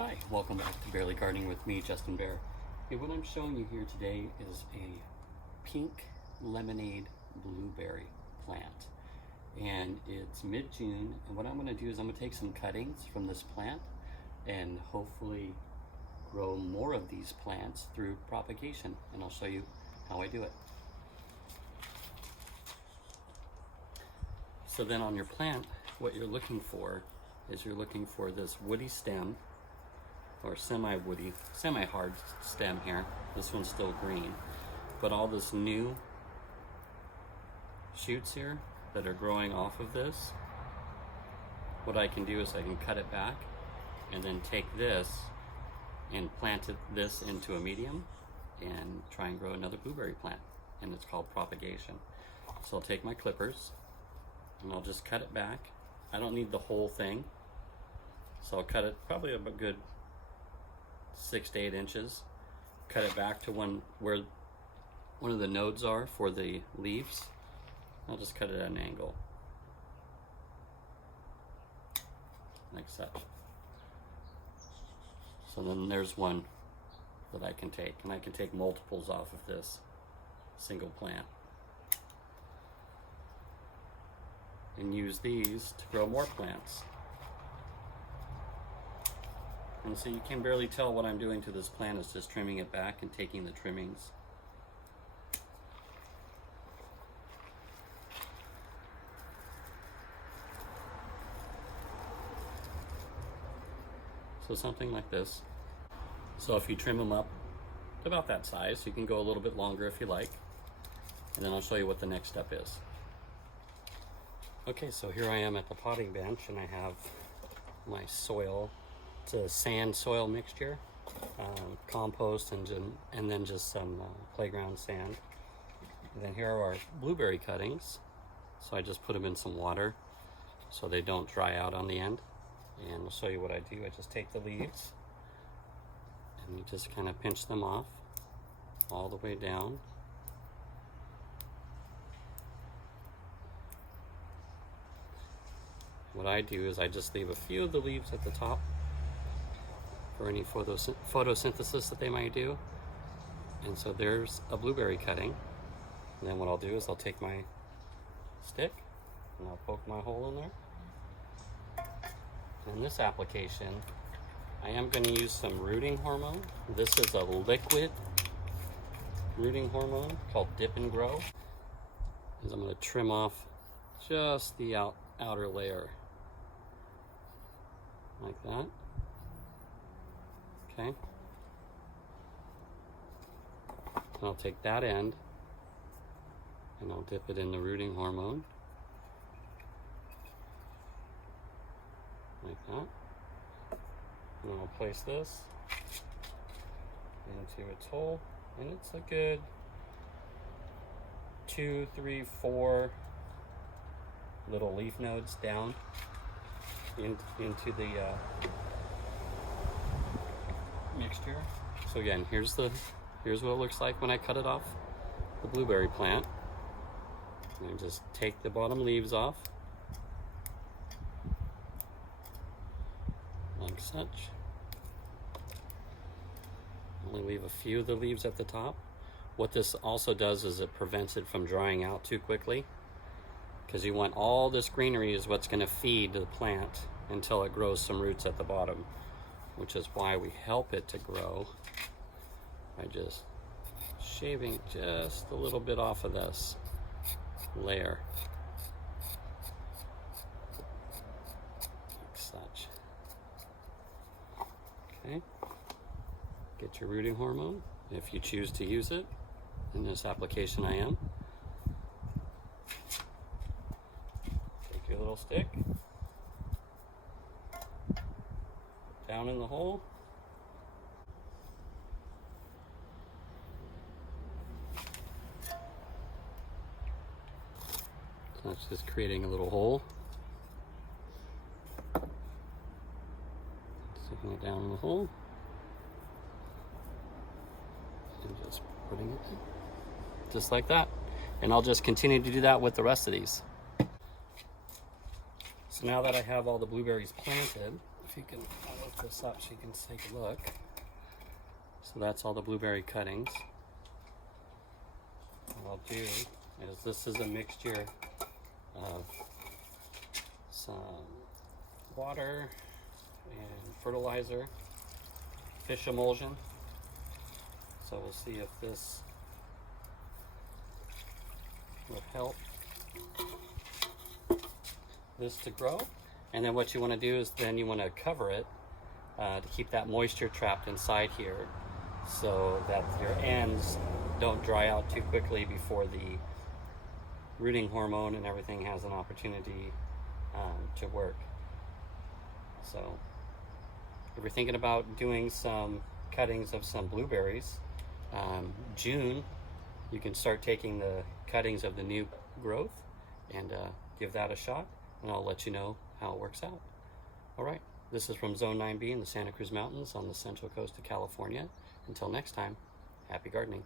Hi, welcome back to Barely Gardening with me, Justin Bear. Hey, what I'm showing you here today is a pink lemonade blueberry plant. And it's mid-June, and what I'm going to do is I'm going to take some cuttings from this plant and hopefully grow more of these plants through propagation, and I'll show you how I do it. So then on your plant, what you're looking for is you're looking for this woody stem, or semi-woody, semi-hard stem here. This one's still green, but all this new shoots here that are growing off of this, what I can do is I can cut it back and then take this and plant this into a medium and try and grow another blueberry plant, and it's called propagation. So I'll take my clippers and I'll just cut it back. I don't need the whole thing, so I'll cut it probably a good 6 to 8 inches. Cut it back to where one of the nodes are for the leaves. I'll just cut it at an angle, like such. So then there's one that I can take, and I can take multiples off of this single plant and use these to grow more plants. And so you can barely tell what I'm doing to this plant. Is just trimming it back and taking the trimmings. So something like this. So if you trim them up about that size, you can go a little bit longer if you like. And then I'll show you what the next step is. Okay, so here I am at the potting bench, and I have my soil. It's a sand soil mixture, compost and then just some playground sand. And then here are our blueberry cuttings. So I just put them in some water so they don't dry out on the end. And I'll show you what I do. I just take the leaves and you just kind of pinch them off all the way down. What I do is I just leave a few of the leaves at the top for any photosynthesis that they might do. And so there's a blueberry cutting. And then what I'll do is I'll take my stick and I'll poke my hole in there. In this application, I am going to use some rooting hormone. This is a liquid rooting hormone called Dip and Grow. And I'm going to trim off just the outer layer, like that. Okay. And I'll take that end and I'll dip it in the rooting hormone, like that. And I'll place this into its hole, and it's a good 2, 3, 4 little leaf nodes down into the mixture. So again, here's what it looks like when I cut it off the blueberry plant. And just take the bottom leaves off, like such. Only leave a few of the leaves at the top. What this also does is it prevents it from drying out too quickly, because you want all this greenery is what's going to feed the plant until it grows some roots at the bottom, which is why we help it to grow by just shaving just a little bit off of this layer, like such. Okay, get your rooting hormone if you choose to use it. In this application I am. Take your little stick, down in the hole. So that's just creating a little hole. Sticking it down in the hole. And just putting it in. Just like that. And I'll just continue to do that with the rest of these. So now that I have all the blueberries planted, if you can, I'll lift this up so you can take a look. So that's all the blueberry cuttings. What I'll do is, this is a mixture of some water and fertilizer, fish emulsion. So we'll see if this would help this to grow. And then what you want to do is then you want to cover it to keep that moisture trapped inside here, so that your ends don't dry out too quickly before the rooting hormone and everything has an opportunity to work. So if you're thinking about doing some cuttings of some blueberries, June, you can start taking the cuttings of the new growth and give that a shot, and I'll let you know how it works out. All right, this is from Zone 9B in the Santa Cruz Mountains on the central coast of California. Until next time, happy gardening.